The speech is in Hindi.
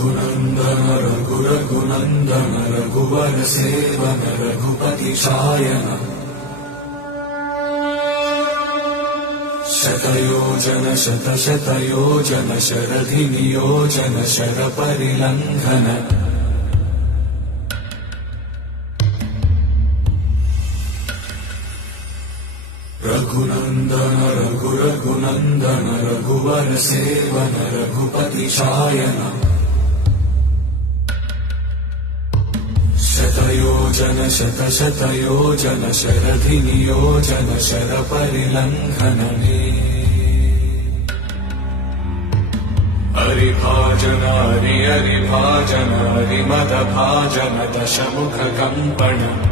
रघुनन्दन रघुरघुनन्दन रघुवर सेवन रघुपति शायन शतयोजन शतशतयोजन शरधि नियोजन शरपरिलङ्घन रघुनन्दन रघुरघुनन्दन रघुवर सेवन रघुपति शायन शतयोजन शतशतयोजन शरधि नियोजन शरपरिलङ्घन हरिभाजन हरिहरिभाजन हरिमदभाजन दशमुख कम्पण